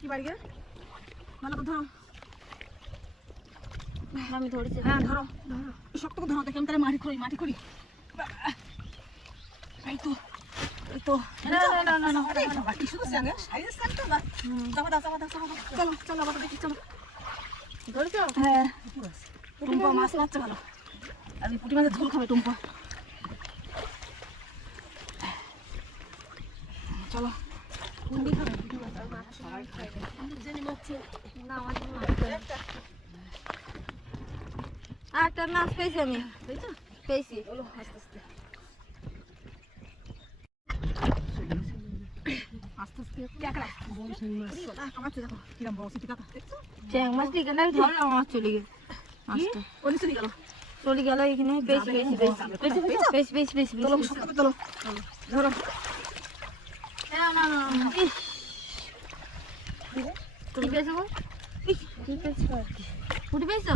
কি বাড়ি গে ভালো তো ধরো আমি ধরেছি। হ্যাঁ ধরো ধরো শক্ত করে ধরো দেখি আমি তাহলে মাটি করি এই তো বাকি শুধু সঙ্গে সাইজ কাটতে বা চাপা দাও চলো চলো আবার দেখি চলো ধরেছো? হ্যাঁ টুম্পা মাছ মারছে ভালো আর পুঁটি মাছের ঝোল খাবে টুম্পা চলো কুন্ডি খাবে পুঁটি মাছ আর মাছ সবাই খায় জানি মাছি না আমার আর একটা মাছ পেয়েছি আমি পেয়েছি চলো আস্তে আস্তে ক্যাকড়া কামাচ্ছে দেখো কিরম বড় সিটি কাকা দেখছো চ্যাং মাছটি এখানে ধরলাম মাছ চলে গেল মাছটা ওই চলে গেল চলে গেল এখানে পেয়েছি চলো শক্ত করে চলো ধরো পুঁটি পেয়েছো গো? পুঁটি পেয়েছো?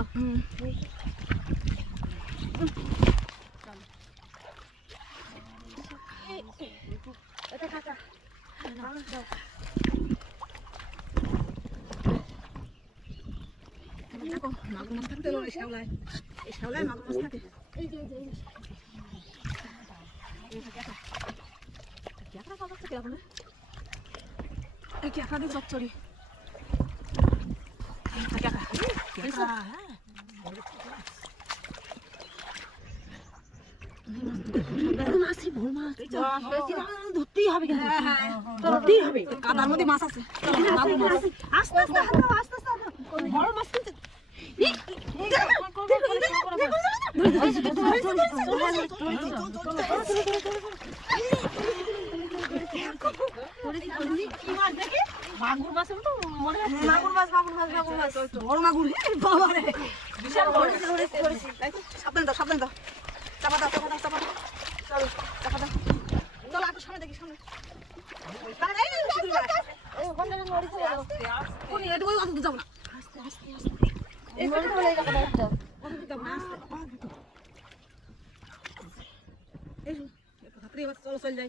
দেখো মাগুর মাছ থাকতে এই শ্যাওলায় মাগুর মাছ থাকে ক্যাকড়া পাওয়া কিরকম এই ক্যাকড়া দিয়ে চচ্চড়ি ধরতেই হবে ধরতেই হবে কাদার মধ্যে মাছ আছে আস্তে আস্তে বড় মাছ কিনতে মাগুর মাছ বড় মাগুর বাবা রে বিশাল বড় সাবধান দাও চাপা দাও চলো চাপা দাও চলো একটু সামনে দেখি সামনে যাবো না চলো চল যাই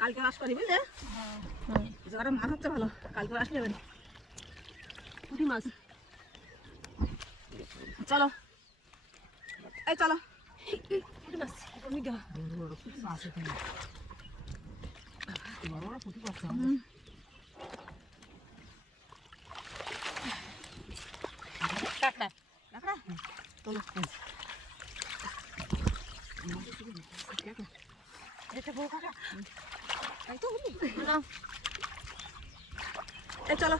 কালকে আসতে পারি বুঝলে জায়গাটা মাছ হচ্ছে ভালো কালকে আসলে যাবেন পুঁটি মাছ চলো এই চলো পুঁটি মাছ কাঁকড়া চলো এটা বড় কাকা তাই তো এই চলো